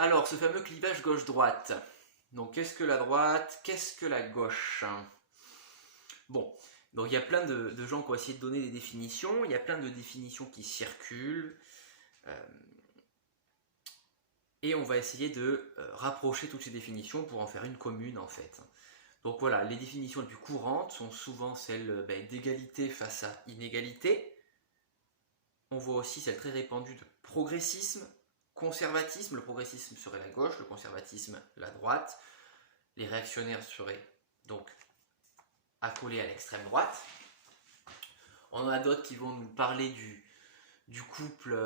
Alors, ce fameux clivage gauche-droite. Donc, qu'est-ce que la droite? Qu'est-ce que la gauche? Bon, donc il y a plein de gens qui ont essayé de donner des définitions. Il y a plein de définitions qui circulent. Et on va essayer de rapprocher toutes ces définitions pour en faire une commune, en fait. Donc voilà, les définitions les plus courantes sont souvent celles d'égalité face à inégalité. On voit aussi celle très répandue de progressisme, conservatisme. Le progressisme serait la gauche, le conservatisme la droite. Les réactionnaires seraient donc accolés à l'extrême droite. On en a d'autres qui vont nous parler du couple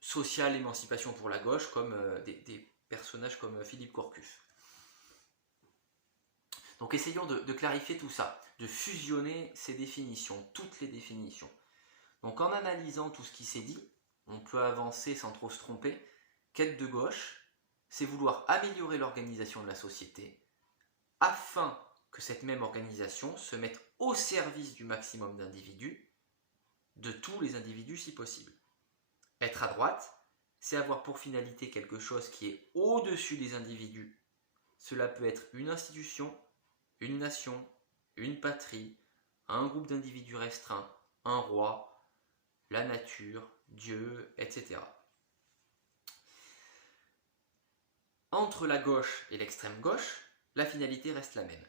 social émancipation pour la gauche, comme des personnages comme Philippe Corcus. Donc essayons de clarifier tout ça, de fusionner ces définitions, toutes les définitions. Donc en analysant tout ce qui s'est dit, on peut avancer sans trop se tromper. Quête de gauche, c'est vouloir améliorer l'organisation de la société afin que cette même organisation se mette au service du maximum d'individus, de tous les individus si possible. Être à droite, c'est avoir pour finalité quelque chose qui est au-dessus des individus. Cela peut être une institution, une nation, une patrie, un groupe d'individus restreints, un roi, la nature, Dieu, etc. Entre la gauche et l'extrême gauche, la finalité reste la même.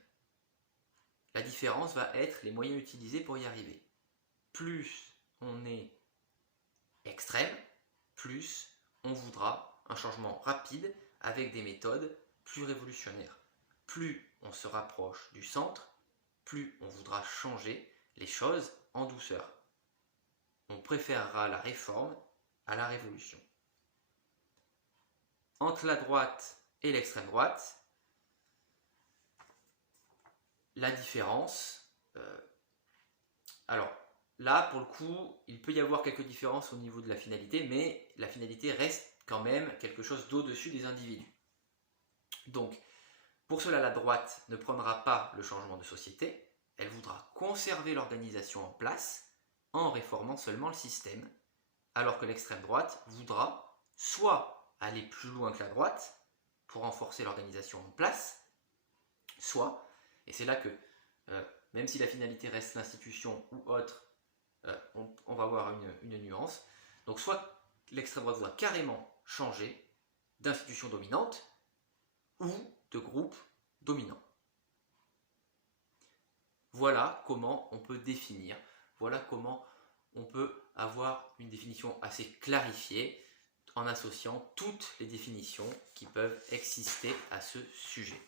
La différence va être les moyens utilisés pour y arriver. Plus on est extrême, plus on voudra un changement rapide avec des méthodes plus révolutionnaires. Plus on se rapproche du centre, plus on voudra changer les choses en douceur. On préférera la réforme à la révolution. Entre la droite et l'extrême droite, la différence, alors là pour le coup il peut y avoir quelques différences au niveau de la finalité, mais la finalité reste quand même quelque chose d'au-dessus des individus. Donc pour cela la droite ne prendra pas le changement de société, elle voudra conserver l'organisation en place en réformant seulement le système, alors que l'extrême droite voudra soit aller plus loin que la droite pour renforcer l'organisation en place, soit, et c'est là que même si la finalité reste l'institution ou autre, on va avoir une nuance. Donc soit l'extrême droite voudra carrément changer d'institution dominante ou de groupe dominant. Voilà comment on peut définir, voilà comment on peut avoir une définition assez clarifiée en associant toutes les définitions qui peuvent exister à ce sujet.